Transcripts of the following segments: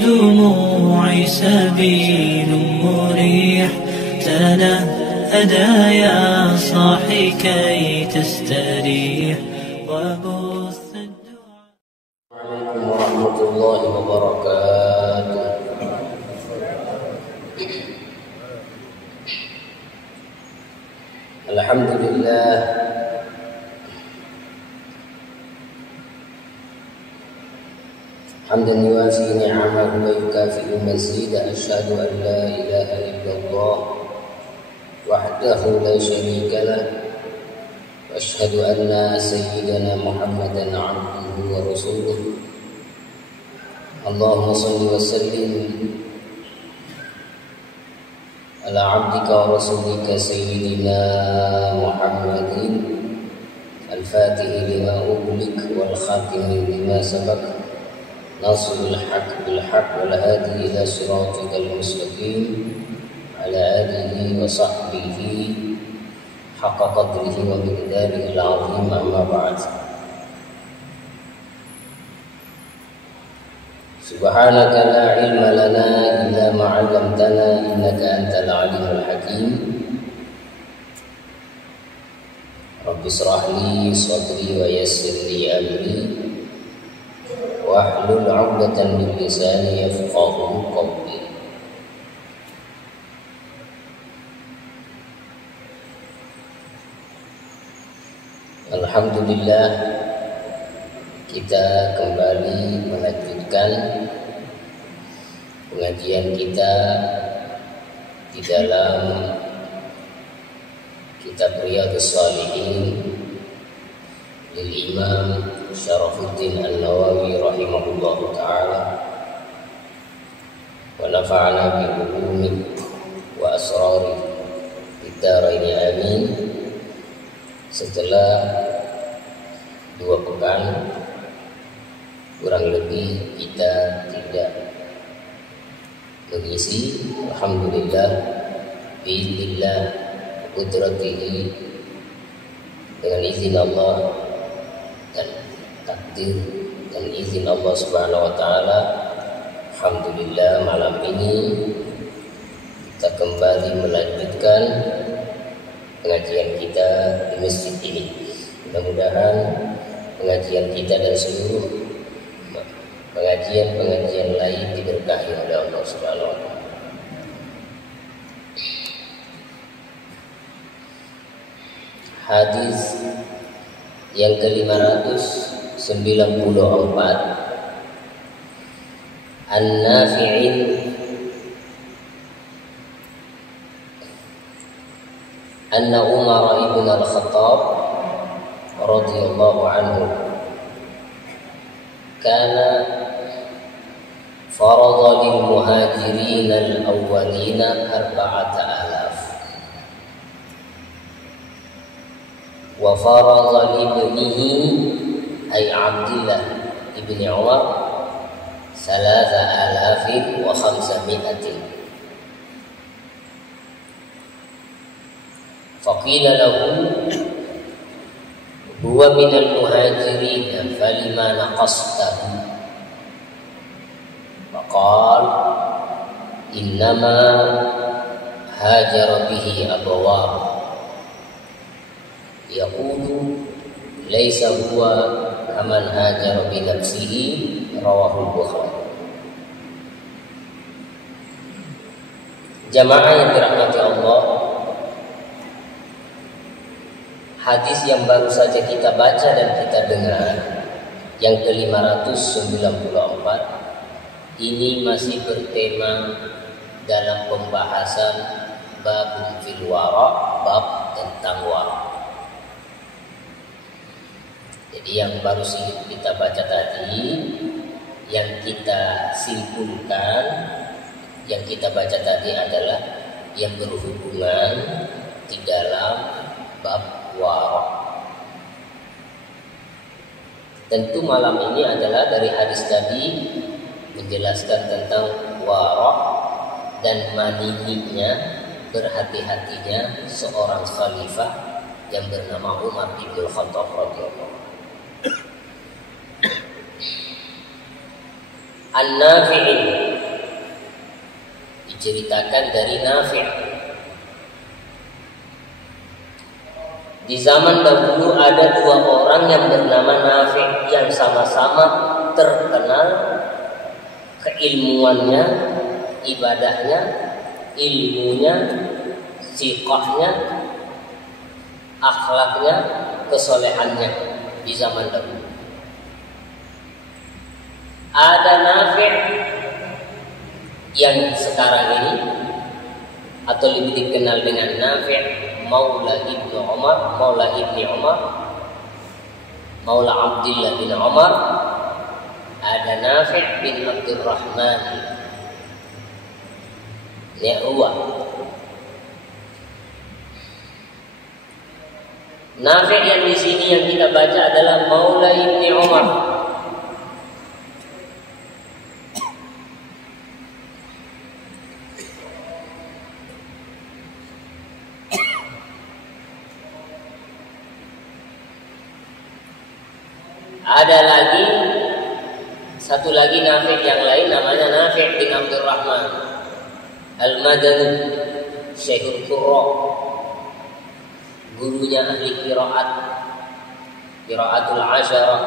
للدموع سبيل مريح تنهدى يا صاحي كي تستريح وبث الدعاء. عليكم ورحمة الله وبركاته. الحمد لله حمدا يوافي نعمه ويكافئ مزيدا. أشهد أن لا إله إلا الله وحده لا شريك له، وأشهد أن سيدنا محمدا عبده ورسوله. اللهم صل وسلم على عبدك ورسولك سيدنا محمد الفاتح لما أغلق والخاتم لما سبق ناصر الحق بالحق والهادي إلى صراطك المستقيم على آله وصحبه حق قدره ومقداره العظيم. أما بعد، سبحانك لا علم لنا إلا ما علمتنا إنك أنت العليم الحكيم. رب اشرح لي صدري ويسر لي أمري واحلل عقدة من لساني يفقهوا قولي. Alhamdulillah, kita kembali melanjutkan pengajian kita di dalam kitab Riyadhus Shalihin lil Imam Syarafuddin An-Nawawi rahimahullahu ta'ala, wa nafa'ana bi ulumi wa asrari fid dharain amin. Setelah 2 pekan kurang lebih kita tidak mengisi, alhamdulillah biiznillah qudratihi, dengan izin Allah dan takdir dan izin Allah Subhanahu wa taala, alhamdulillah malam ini kita kembali melanjutkan pengajian kita di masjid ini. Mudah-mudahan pengajian kita dan seluruh pengajian lain diberkahi oleh Allah Subhanahu wa taala. Hadis yang ke-594, An-Nafi'in anna Umar ibn al-Khattab radhiyallahu anhu kana farada lil muhajirin al-awwalina 4,000 wa farada li ibnihi ay Abdillah ibn Umar 3,500. Faqila lahu huwa minal muhajirin falima naqastahu, faqal innama hajara bihi abawahu yaqulu laysa huwa kaman hajara bi nafsihi, rawahu Bukhari. Jamaah yang dirahmati Allah, hadis yang baru saja kita baca dan kita dengar yang ke-594 ini masih bertema dalam pembahasan babun fil wara, bab tentang wara. Jadi yang baru kita baca tadi, yang kita simpulkan, yang kita baca tadi adalah yang berhubungan di dalam bab wara. Tentu malam ini adalah dari hadis tadi menjelaskan tentang wara dan manininya, berhati-hatinya seorang khalifah yang bernama Umar bin Khattab radhiyallahu. An-Nafi' diceritakan dari Nafi'. Di zaman dahulu ada dua orang yang bernama Nafi' yang sama-sama terkenal keilmuannya, ibadahnya, ilmunya, siqahnya, akhlaknya, kesolehannya di zaman dahulu. Ada Nafi' yang sekarang ini atau lebih dikenal dengan Nafi' Maula Ibnu Umar, Maula Ibni Umar, Maula Abdullah bin Umar. Ada Nafi' bin Abdurrahman Ni'wa. Nafi' yang di sini yang kita baca adalah Maula Ibni Umar. Ada lagi satu lagi Nafi' yang lain namanya Nafi' bin Abdurrahman Al-Madani, Syekhul Qurra, gurunya ahli qiraatul asyarah,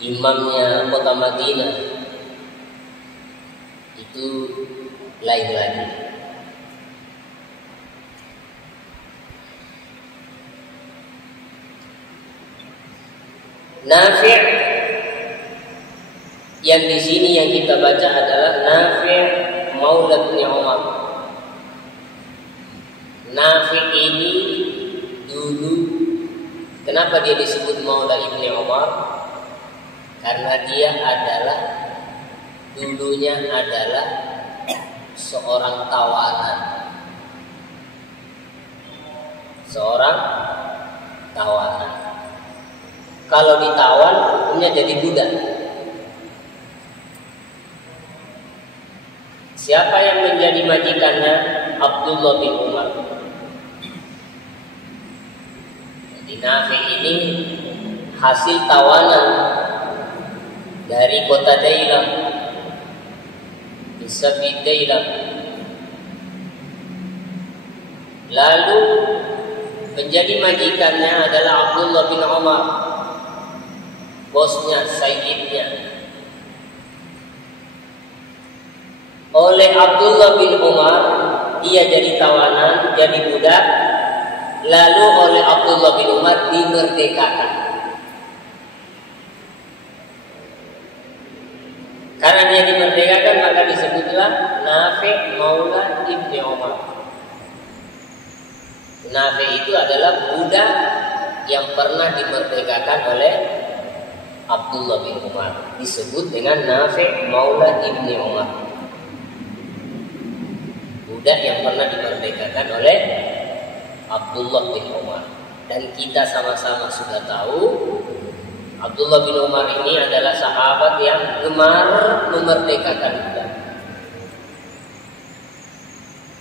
imamnya kota Madinah. Itu lain lagi. Nafi' yang di sini yang kita baca adalah Nafi' Maula bin Umar. Nafi' ini dulu, kenapa dia disebut Maula Ibni Umar? Karena dia adalah dulunya adalah seorang tawanan. Seorang tawanan. Kalau ditawan hukumnya jadi budak. Siapa yang menjadi majikannya? Abdullah bin Umar. Jadi Nafi' ini hasil tawanan dari kota Dailam, Bisabid Dailam. Lalu menjadi majikannya adalah Abdullah bin Umar, bosnya, sayyidnya. Oleh Abdullah bin Umar dia jadi tawanan, jadi budak. Lalu oleh Abdullah bin Umar dimerdekakan. Karena dia dimerdekakan maka disebutlah Nafi' Maula Ibni Umar. Nafi' itu adalah budak yang pernah dimerdekakan oleh Abdullah bin Umar, disebut dengan Nafi' Maula Ibni Umar. Budak yang pernah dimerdekakan oleh Abdullah bin Umar. Dan kita sama-sama sudah tahu Abdullah bin Umar ini adalah sahabat yang gemar memerdekakan budak.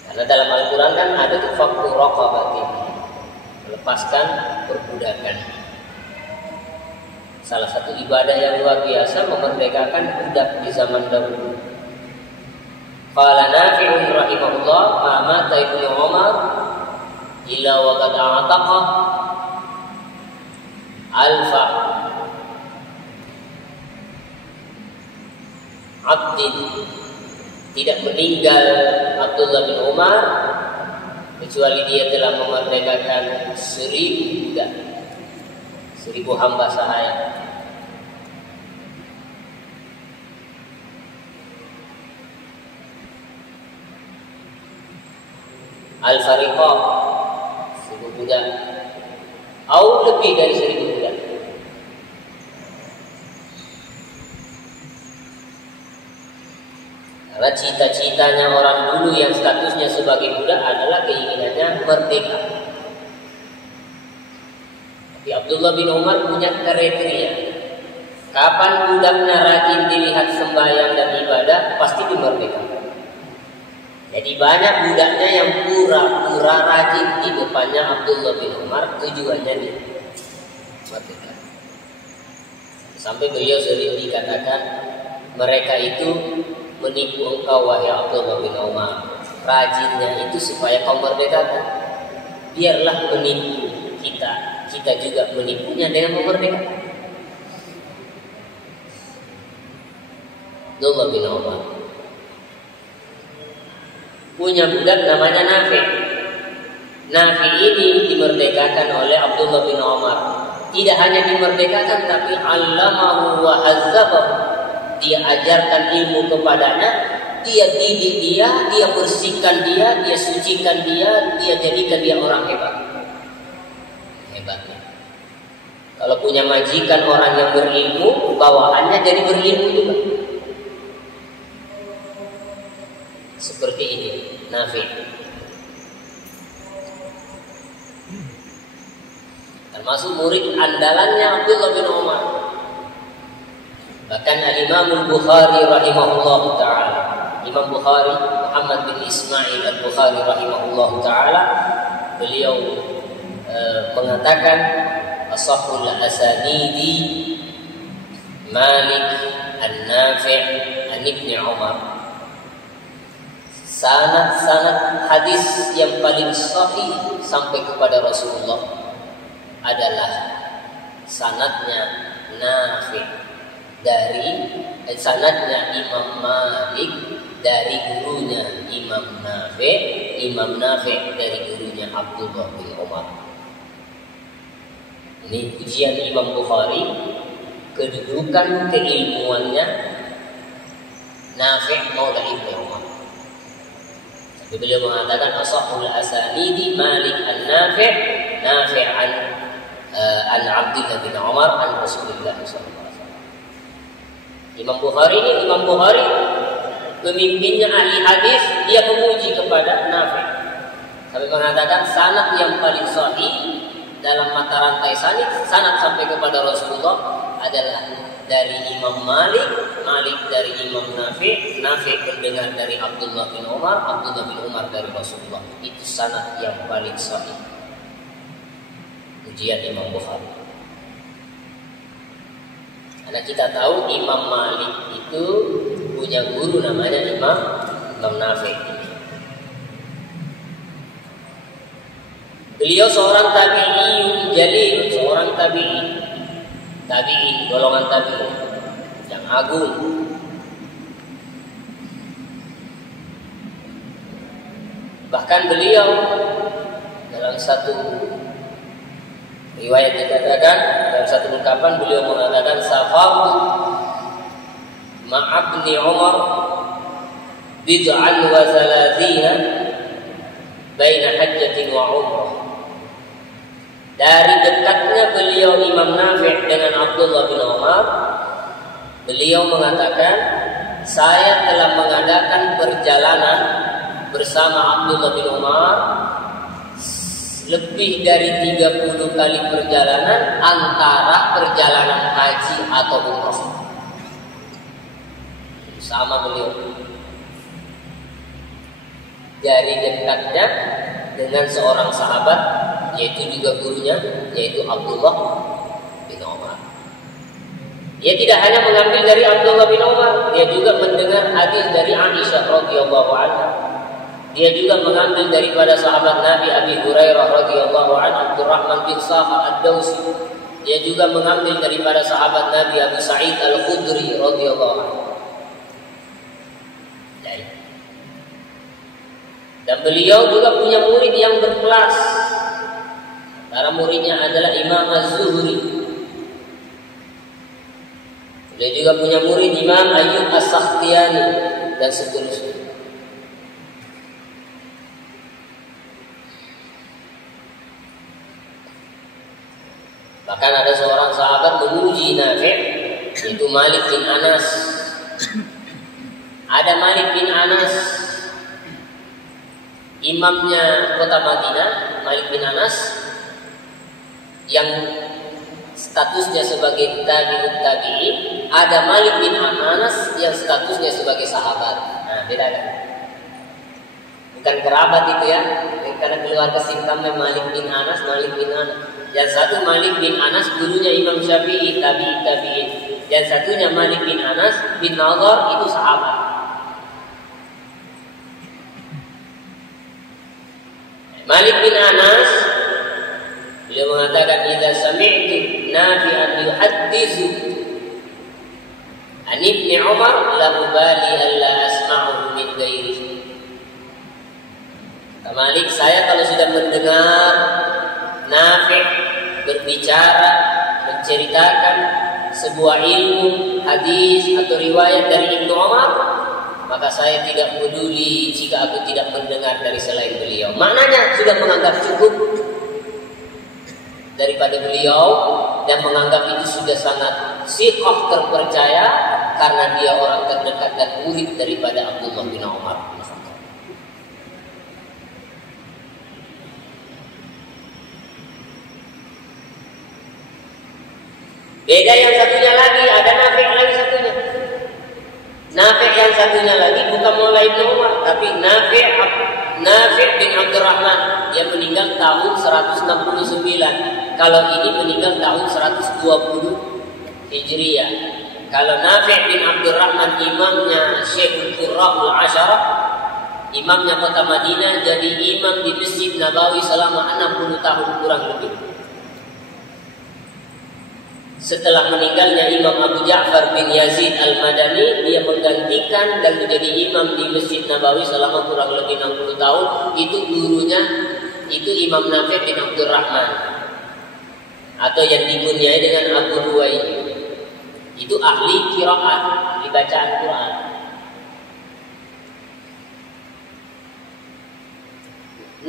Karena dalam Al-Quran kan ada tuh fakku raqabatin, melepaskan perbudakan. Salah satu ibadah yang luar biasa memerdekakan budak di zaman dahulu. Qala Nafi'un rahimahullah, ma mata Ibnu Umar illa wa qad a'taqa alfa abdin. Tidak meninggal Abdullah bin Umar kecuali dia telah memerdekakan 1000 budak, 1000 hamba sahaya. Al-Fariqah 1000 budak, atau lebih dari 1000 budak. Karena cita-citanya orang dulu yang statusnya sebagai budak adalah keinginannya merdeka. Tapi Abdullah bin Umar punya kriteria. Kapan budaknya rajin dilihat sembahyang dan ibadah, pasti dimerdekakan. Jadi banyak budaknya yang pura-pura rajin di depannya Abdullah bin Umar, tujuannya dimerdekakan. Sampai beliau sering dikatakan mereka itu menipu engkau wahai Abdullah bin Umar. Rajinnya itu supaya kau merdekakan. Biarlah menipu kita juga menipunya dengan memerdekakan. Abdullah bin Umar punya budak namanya Nafi. Nafi ini dimerdekakan oleh Abdullah bin Umar. Tidak hanya dimerdekakan, tapi allamahu wa hazzabahu. Dia ajarkan ilmu kepadanya, dia didik dia bersihkan dia sucikan dia jadikan dia orang hebat. Hebatnya. Kalau punya majikan orang yang berilmu, bawahannya jadi berilmu juga. Seperti ini, Nafi. Termasuk murid andalannya Abdullah bin Umar. Bahkan Al-Imam Al-Bukhari rahimahullah ta'ala, Imam Bukhari Muhammad bin Ismail Al-Bukhari rahimahullah ta'ala, beliau mengatakan asahul asanidi Malik An-Nafi' an Ibn Umar. Sanad hadis yang paling sahih sampai kepada Rasulullah adalah sanadnya Nafi' dari sanadnya Imam Malik dari gurunya Imam Nafi' dari gurunya Abdullah bin Umar. Ini pujian Imam Bukhari, kedudukan keilmuannya Nafi' maula Ibn Umar. Beliau mengatakan asahul asanidi Malik an-Nafi' Nafi'an an Abdullah bin Umar an Rasulullah sallallahu alaihi wasallam. Imam Bukhari pemimpinnya ahli hadis, dia memuji kepada Nafi'. Sampai mengatakan sanad yang paling sahih dalam mata rantai sanad sampai kepada Rasulullah adalah dari Imam Malik dari Imam Nafi' mendengar dari Abdullah bin Umar dari Rasulullah. Itu sanad yang paling sahih. Ujian Imam Bukhari. Karena kita tahu Imam Malik itu punya guru namanya Imam Nafi'. Beliau seorang tabi'in jalil, seorang tabi'in, golongan tabi'in yang agung. Bahkan beliau dalam satu riwayat dikatakan, dalam satu ungkapan beliau mengatakan safartu ma'abni Umar bid'an wa thalathina baina hajjatin wa umrah. Dari dekatnya beliau Imam Nafi' dengan Abdullah bin Umar, beliau mengatakan, saya telah mengadakan perjalanan bersama Abdullah bin Umar lebih dari 30 kali perjalanan antara perjalanan haji atau umrah. Sama beliau. Dari dekatnya dengan seorang sahabat, yaitu juga gurunya, yaitu Abdullah bin Umar. Dia tidak hanya mengambil dari Abdullah bin Umar, dia juga mendengar hadis dari Aisyah radhiyallahu anha. Dia juga mengambil daripada sahabat Nabi Abi Hurairah radhiyallahu anhu, Abdurrahman bin Sakhar ad-Dausi. Dia juga mengambil daripada sahabat Nabi Abu Sa'id al-Khudri radhiyallahu anhu. Dan beliau juga punya murid yang berkelas. Antara muridnya adalah Imam Az-Zuhri. Beliau juga punya murid Imam Ayyub As-Sakhtiyani dan seterusnya. Bahkan ada seorang sahabat memuji Nafi', yaitu Malik bin Anas. Ada Malik bin Anas, imamnya kota Madinah, Malik bin Anas, yang statusnya sebagai tabi'in. Ada Malik bin Anas yang statusnya sebagai sahabat. Nah, beda kan? Bukan kerabat itu ya, karena keluarga sintamnya Malik bin Anas. Yang satu Malik bin Anas gurunya Imam Syafi'i, tabi'in. Yang satunya Malik bin Anas bin Nadhr, itu sahabat. Malik bin Anas beliau mengatakan, idza sami'tu Nafi'an yuhadditsu an Ibnu Umar la ubali alla asma'uhu min ghairihi. Malik, saya kalau sudah mendengar Nafi' berbicara, menceritakan sebuah ilmu, hadis atau riwayat dari Ibnu Umar, maka saya tidak peduli jika aku tidak mendengar dari selain beliau. Maknanya sudah menganggap cukup daripada beliau dan menganggap itu sudah sangat siqah, terpercaya, karena dia orang terdekat dan murid daripada Abdullah bin Umar. Beda yang satunya lagi, ada Nafi' lagi satunya. Nafi' yang satunya lagi bukan Maula Ibnu Umar, tapi Nafi' bin Abdurrahman. Dia meninggal tahun 169. Kalau ini meninggal tahun 120 Hijriah. Kalau Nafi' bin Abdurrahman imamnya Syekhul Qurra'ul Asyarah, imamnya kota Madinah, jadi imam di Masjid Nabawi selama 60 tahun kurang lebih. Setelah meninggalnya Imam Abu Ja'far bin Yazid Al-Madani, dia menggantikan dan menjadi imam di Masjid Nabawi selama kurang lebih 60 tahun. Itu gurunya, itu Imam Nafi' bin Abdurrahman, atau yang dikunyai dengan Abu Ruwai. Itu ahli qiraat, ahli bacaan Quran.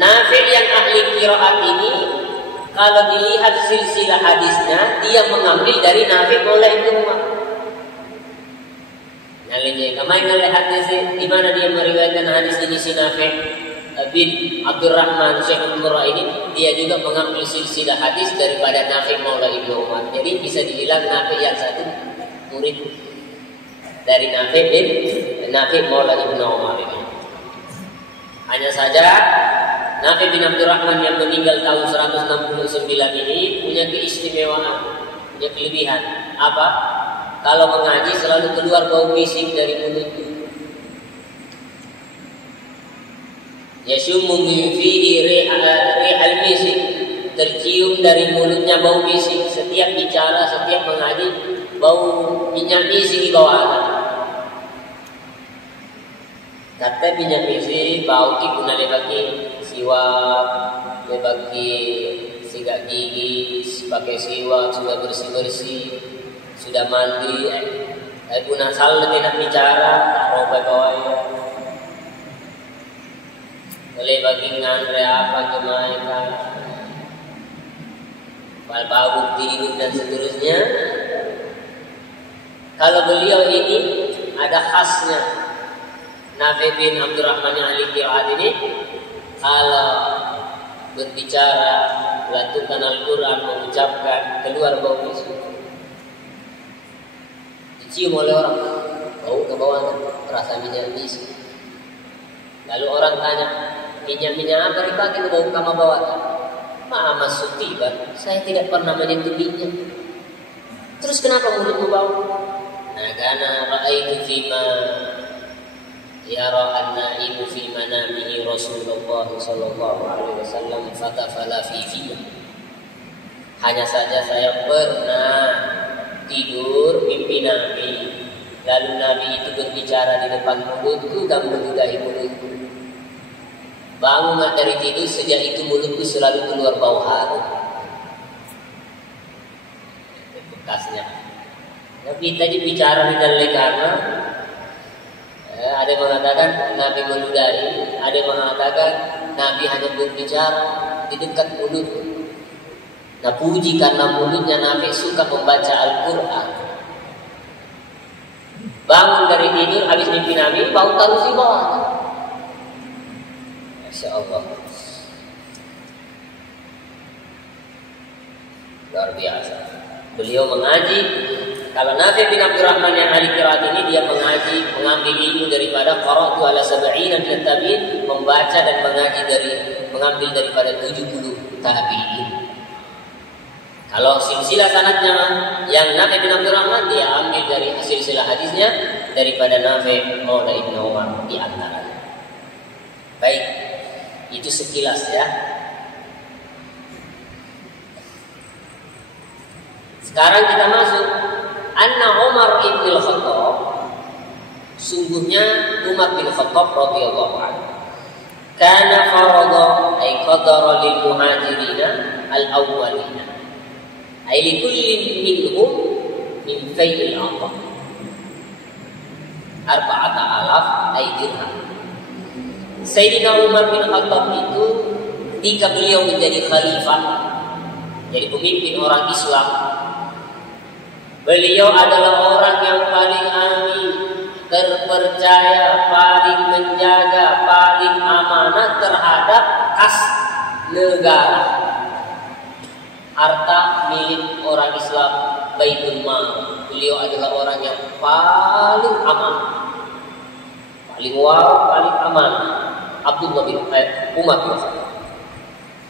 Nafi' yang ahli qiraat ini, kalau dilihat silsilah hadisnya, dia mengambil dari Nafi' Maula Ibnu Umar. Nyalinya, kemarin ngelihat di mana dia meriwayatkan hadis ini, si Nafi' bin Abdurrahman Syekhul Qurra ini, dia juga mengambil silsilah hadis daripada Nafi' Maula Ibnu Umar. Jadi bisa dibilang Nafi' yang satu murid dari Nafi' Maula Ibnu Umar ini. Hanya saja Nafi' bin Abdurrahman yang meninggal tahun 169 ini punya keistimewaan, punya kelebihan. Apa? Kalau mengaji selalu keluar bau bising dari mulutnya. Yashummu min fihi rihal misik, tercium dari mulutnya bau bising. Setiap bicara, setiap mengaji, bau minyak misik di bawah. Kata minyak misik bau kipuna lebaki siwak, lebaki sikat gigi, pakai siwak, sudah bersih-bersih, sudah mandi, tapi punah salah tidak bicara, tak robai bawahnya. Boleh bagi ngandre apa kemaikan, bau tidur dan seterusnya. Kalau beliau ini ada khasnya, Nafi' bin Abdurrahman yang ahli qiraat ini, kalau berbicara, melantunkan Al-Quran, mengucapkan, keluar bau busuk, dicium oleh orang, bau ke bawah, terasa minyak busuk. Lalu orang tanya, minyak-minyak apa dipakai ke bau kama bawah? Maaf Suti, saya tidak pernah menyentuh minyak. Terus kenapa mulutmu bau? Nah, karena ra'aitu fima yara an-naimu fi manamihi Rasulullah sallallahu alaihi wasallam fatafala fi fiyah. Hanya saja saya pernah tidur mimpi Nabi, lalu Nabi itu berbicara di depan mulutku dan meludahi mulutku. Bangun dari tidur, sejak itu mulutku selalu keluar bau harum. Bekasnya. Nabi tadi bicara di dalam karena ada yang mengatakan Nabi meludahi, ada yang mengatakan Nabi hanya berbicara di dekat mulut. Nah, puji karena mulutnya Nabi suka membaca Al-Quran. Bangun dari tidur, habis mimpi Nabi, bau taruh di bawah. Masya Allah, luar biasa. Beliau mengaji. Kalau Nafi' bin Abdurrahman yang ahli qiraat ini, dia mengaji, mengambil ilmu daripada qara'tu ala sab'ina min tabi'in, membaca dan mengambil daripada 70 tabi'in. Kalau silsilah sanadnya yang Nafi' bin Abdurrahman, dia ambil dari silsilah hadisnya daripada Nafi' Maula Ibnu Umar di antaranya. Baik. Itu sekilas ya. Sekarang kita masuk anna Umar ibn Khattab, sungguhnya Umar bin Khattab radhiyallahu anhu kana farada ay qadara lil muhajirina al awwalina ay li kullin minhum min fay'il aqab 4,000 ay dirham. Sayyidina Umar bin Khattab itu ketika beliau menjadi khalifah, jadi pemimpin orang Islam, beliau adalah orang yang paling amin, terpercaya, paling menjaga, paling amanah terhadap kas negara, harta milik orang Islam, Baitul Mal. Beliau adalah orang yang paling aman, paling wow, paling aman. Abdullah bin Umar bin Khattab.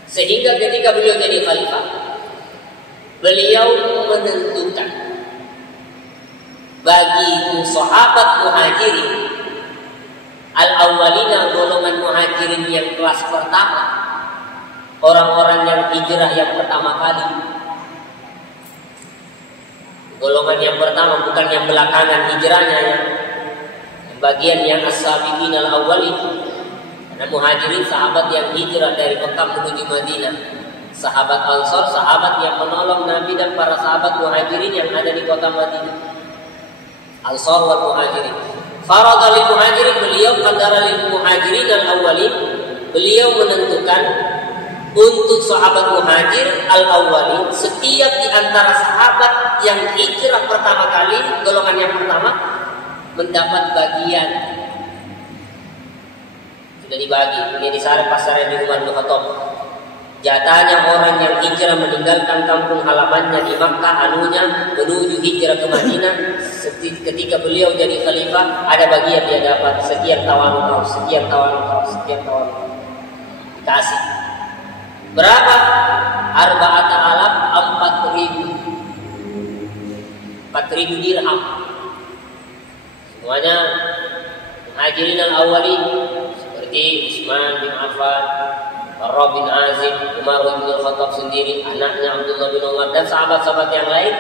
Sehingga ketika beliau jadi khalifah, beliau menentukan bagi sahabat muhajirin al-awwalina, golongan muhajirin yang kelas pertama, orang-orang yang hijrah yang pertama kali, golongan yang pertama, bukan yang belakangan hijrahnya, yang bagian yang as-sabiqin al-awwalin. Karena muhajirin sahabat yang hijrah dari Mekah menuju Madinah, sahabat Ansor, sahabat yang menolong Nabi dan para sahabat muhajirin yang ada di kota Madinah. Ansor wal muhajirin. Farada lil muhajirin, beliau qadara lil muhajirin al-awwalin, beliau menentukan untuk sahabat muhajir al-awwalin, setiap di antara sahabat yang hijrah pertama kali, golongan yang pertama, mendapat bagian. Sudah dibagi, ini di sana pasar di Umar bin Khattab. Jatahnya orang yang hijrah meninggalkan kampung halamannya di Makkah, anunya menuju hijrah ke Madinah. Ketika beliau jadi khalifah, ada bagian dia dapat sekian tawanun kaus, sekian tawanun kaus, sekian tawanun kaus. Dikasih. Berapa? 4.000 dirham. Semuanya muhajirin al-awwalin seperti Utsman bin Affan, Barra bin Azib, Umar bin Khattab sendiri, anaknya Abdullah bin Umar, dan sahabat-sahabat yang lain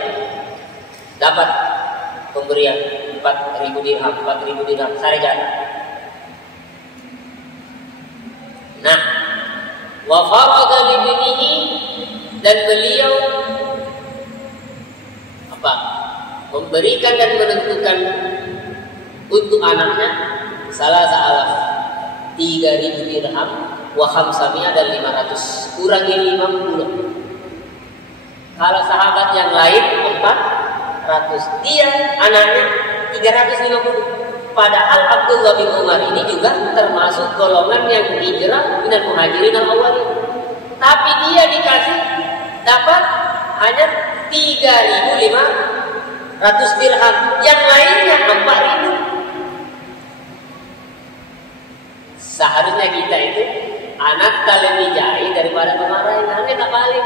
dapat pemberian 4.000 dirham, 4.000 dirham sari jatah. Nah, wa farada li binihi, dan beliau memberikan dan menentukan untuk anaknya salah 3.000 dirham wa khamsamiyah, dan 500, kurangi 50. Kalau sahabat yang lain 400, dia anaknya 350. Padahal Abdullah bin Umar ini juga termasuk golongan yang hijrah minal muhajirin al-awwalin. Tapi dia dikasih dapat hanya 3.500 dirham, yang lainnya 4.000. Seharusnya kita itu anak lebih jahil daripada tomarain. Aneh tak balik.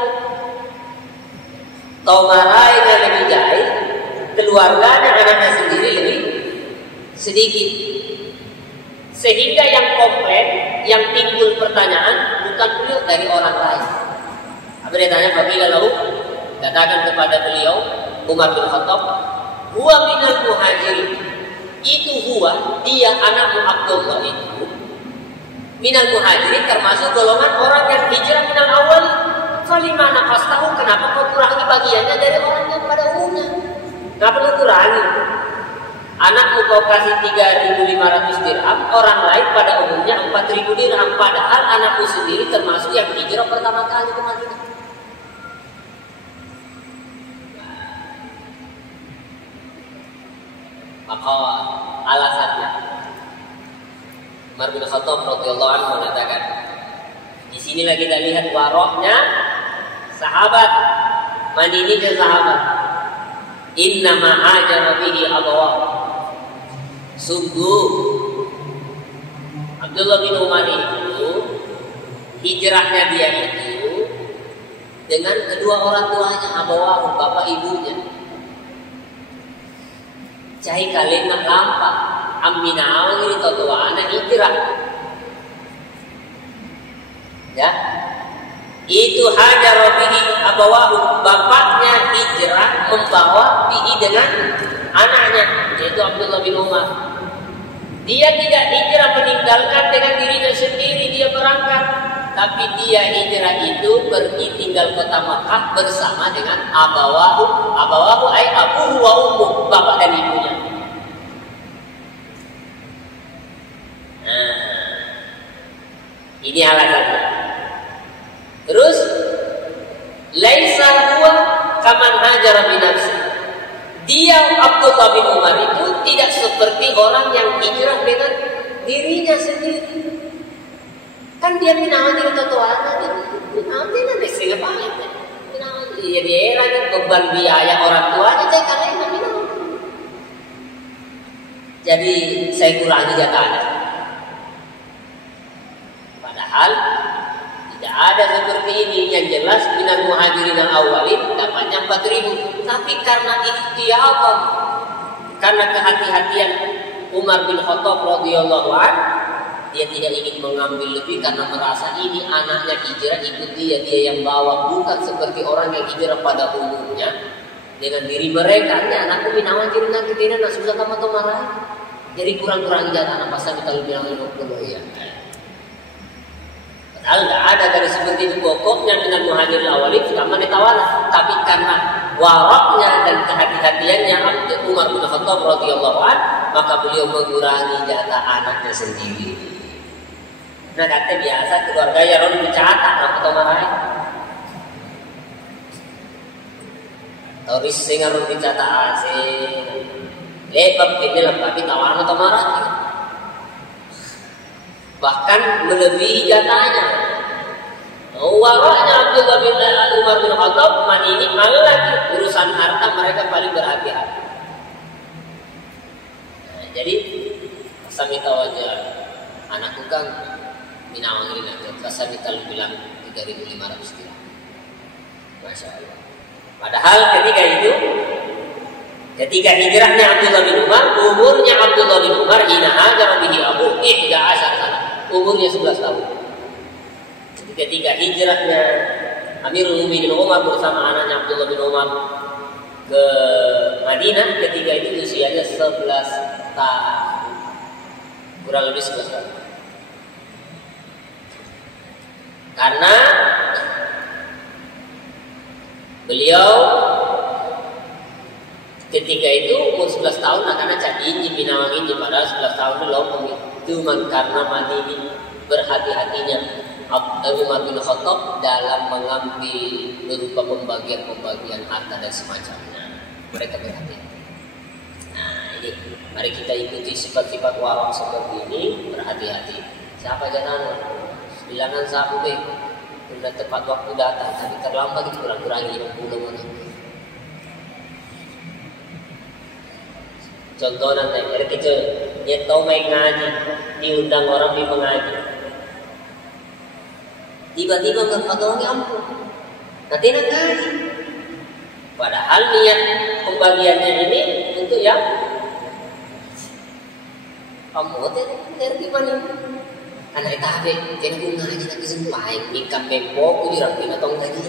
Tomarainnya lebih jahil, keluarganya anaknya sendiri lebih sedikit. Sehingga yang komplain, yang timbul pertanyaan bukan beliau, dari orang lain. Apa dia tanya? Faqila lahu, katakan kepada beliau Umar bin Khattab, huwa minal muhajirin, itu huwa, dia anakmu Abdullah itu minal muhajirin, termasuk golongan orang yang hijrah minal awal. Falimana fastahu, kenapa kau kurangi bagiannya dari orang yang pada umumnya? Kenapa lu kurangi? Anakmu kau kasih 3.500 dirham, orang lain pada umumnya 4.000 dirham, padahal anakmu sendiri termasuk yang hijrah pertama kali ke Madinah. Maka alasannya Umar bin Khattab radhiyallahu anhu mengatakan, di sinilah kita lihat waroknya sahabat, mandirinya sahabat. Inna ma hajara bihi abawahu, sungguh Abdullah bin Umar itu hijrahnya dia itu dengan kedua orang tuanya, abawahu, bapak ibunya. Cai kalimat lampak Amina awal ini tua anak hijrah. Ya, itu hajara bihi abawahu, bapaknya hijrah membawa bihi dengan anaknya, yaitu Abdullah bin Umar. Dia tidak hijrah meninggalkan dengan dirinya sendiri, dia berangkat, tapi dia hijrah itu pergi tinggal kota Makkah bersama dengan abawahu ay abuhu wa ummuh, bapak dan ibunya. Nah, ini alasannya. Terus laisa huwa kaman hajara bi nafsi. Dia Abdullah bin Umar itu tidak seperti orang yang hijrah dengan dirinya sendiri. Kan dia minawan di totoana, dia minawan nanti sehingga banyak. Minawan dia era ni beban biaya orang tuanya saya kalahin minawan. Jadi saya kurangi jatahnya. Padahal tidak ada seperti ini. Yang jelas minal muhajirin al-awwalin dapatnya 4.000. Tapi karena ikhtiyatan, karena kehati-hatian Umar bin Khattab radhiyallahu anhu, dia tidak ingin mengambil lebih karena merasa ini anaknya hijrah, ikut dia yang bawa, bukan seperti orang yang hijrah pada umumnya dengan diri mereka. Ini anakku minawan jirna kita nak susah kamu atau marah. Jadi kurang-kurang jatah anak pasal kita lebih lama 50 ya. Padahal tidak ada dari seperti itu pokoknya minal muhajirin awalin kita menetawala, tapi karena waraknya dan kehati-hatiannya Umar bin Khattab radhiyallahu anhu, maka beliau mengurangi jatah anaknya sendiri. Nah kata biasa keluarga ya orang dicatat atau marahin. Toris sing harus dicatat asing. Lebab ini tapi tawaran atau marah. Bahkan melebihi jatahnya. Waraknya Abdullah bin Umar bin Khattab ini malah urusan harta mereka paling berhati-hati. Nah, jadi sami tawaja anakku kan minawan ini nanti rasa kita bilang 3.500 kilo. Masya Allah. Padahal ketika hijrahnya Abdullah bin Umar, umurnya Abdullah bin Umar hina hajara bihi abu 11 sana. Umurnya 11 tahun. Ketika hijrahnya Amirul Mukminin Umar bersama anaknya Abdullah bin Umar ke Madinah, ketika itu usianya 11 tahun. Kurang lebih 11 tahun. Karena beliau ketika itu umur 11 tahun akan jadi binawang ini, padahal 11 tahun belum itu karena Madinah berhati-hatinya Umar bin Khattab dalam mengambil berupa pembagian harta dan semacamnya. Mereka berhati-hati. Nah ini, mari kita ikuti sifat-sifat warak seperti ini, berhati-hati. Siapa jangan bilangan sabu be, sudah tepat waktu datang, tapi terlambat itu kurang-kurangi 50 menit. Contoh nanti, dari kecil, dia tahu main ngaji, diundang orang di mengaji. Tiba-tiba berpatongnya ampun, nanti nak ngaji. Padahal niat pembagiannya ini untuk yang kamu dari mana? Anak tabe, kena guna aja nak kesumpahin, nikam bempo, aku dirapin atau ngaji.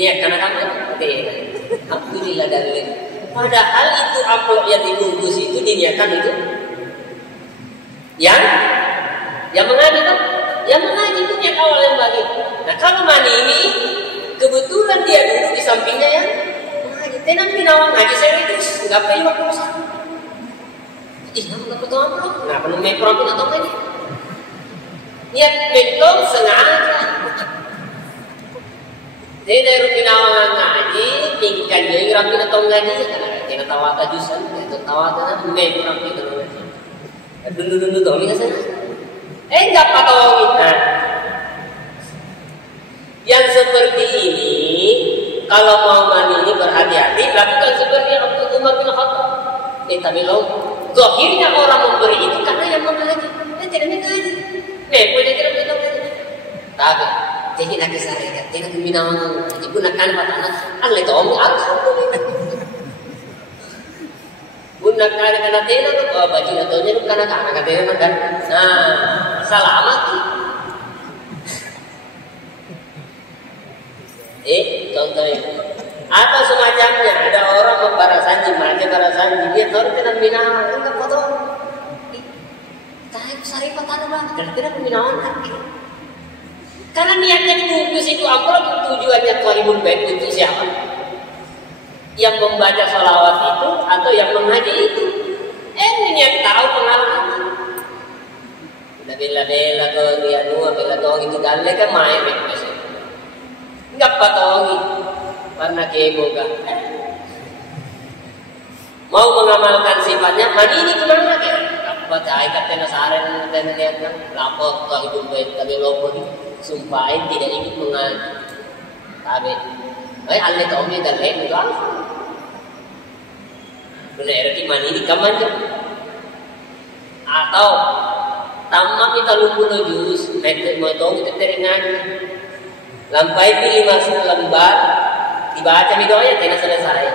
Niat kanak-kanak, alhamdulillah dari. Padahal itu amplop yang dibungkus itu diniatkan itu yang mengaji kan? Yang mengaji itu niat awal yang bagi. Nah kalau mani ini kebetulan dia duduk di sampingnya yang mengaji. Tenang binawang ngaji serius, nggak perlu waktu satu. Ih, nggak betul amplop. Nggak perlu mekrofon atau ngaji. Niat betul sengaja. Jadi dari binawang ngaji, tingkat jadi rapi atau ngaji, karena kita tawata jusan, itu tawata mekrofon itu ngaji. Dulu tahu ni saya. Enggak patong kita. Yang seperti ini, kalau mau mandi ini berhati-hati, lakukan seperti Umar bin Khattab. Tapi lo, zahirnya orang memberi itu karena yang mengaji. Tidak mengaji. Punya tidak mengaji. Tapi, jadi nak kesarikan, tidak minang, gunakan patah. Allah tahu alhamdulillah. nak kana tena tu baju natonya tu kana tena kan. Nah, selamat. Contohnya atau semacamnya ada orang membarasanji, dia taruh tidak minang, enggak foto. Tahu saripah tanah bang, kira-kira peminawan lagi. Karena niatnya dibungkus itu amplop, tujuannya Thalibul Bait untuk siapa? Yang membaca sholawat itu atau yang mengaji itu? Ini niat tahu pengalaman. Udah bela-bela ke dia dua, bela dong itu galle kan main biasa. Enggak patongi karena kebo kan. Mau mengamalkan sifatnya, mani ini gimana kan? Apa cai katanya saren dan niatnya lapor Thalibul Bait tapi lopo ni sumpahin tidak ikut mengaji. Tapi, alih tahu ni dan lain juga. Benar di mani ini kaman je. Atau tamat kita lupa jus, metek motong kita teringat. Lampai di 5 lembar dibaca doanya tidak selesai.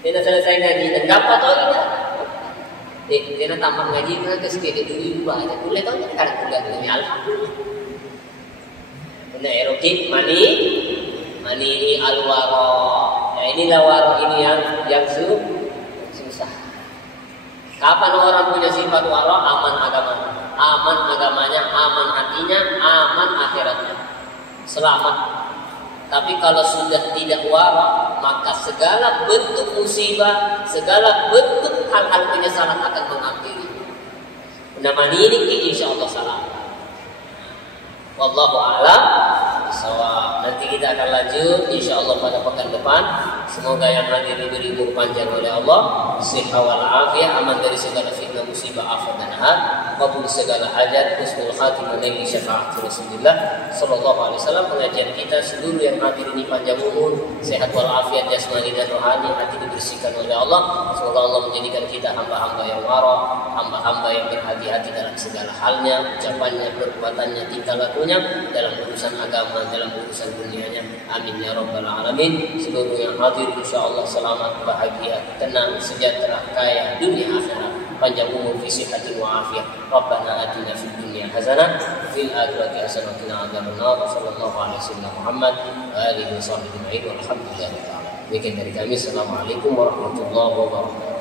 Tidak selesai ngaji dan dapat tahu tidak? Tidak tamat ngaji kan kesekali dulu baca. Boleh tahu tidak kadang kuliah ini alhamdulillah. Benar erotik mani al-waro. Ya inilah waro ini yang susah. Kapan orang punya sifat waro, aman agamanya, aman hatinya, aman akhiratnya, selamat. Tapi kalau sudah tidak wara, maka segala bentuk musibah, segala bentuk hal-hal penyesalan akan menghampiri. Nama ini insya Allah salah. Wallahu a'lam bishawab. Nanti kita akan lanjut insya Allah pada pekan depan. Semoga yang hadir diberi umur panjang oleh Allah, sehat wal afiat, aman dari segala fitnah, musibah, afat dan ahad, kabul segala hajat, husnul khatimah, nabi syafaat Rasulullah sallallahu alaihi wasallam. Pengajian kita seluruh yang hadir ini panjang umur, sehat wal afiat jasmani dan rohani, hati dibersihkan oleh Allah. Semoga Allah menjadikan kita hamba-hamba yang wara, hamba-hamba yang berhati-hati dalam segala halnya, ucapannya, perbuatannya, tingkah lakunya, dalam urusan agama, dalam urusan dunianya. Amin ya rabbal alamin. Seluruh yang hadir insyaallah selamat, bahagia, tenang, sejahtera, kaya dunia akhirat, panjang umur, visi hati wa afiat. Rabbana atina fid dunya hasanah fil akhirati hasanah wa qina adzabannar. Sallallahu alaihi wasallam Muhammad wa alihi washabbihi ajma'in. Walhamdulillah. Demikian dari kami. Assalamualaikum warahmatullahi wabarakatuh.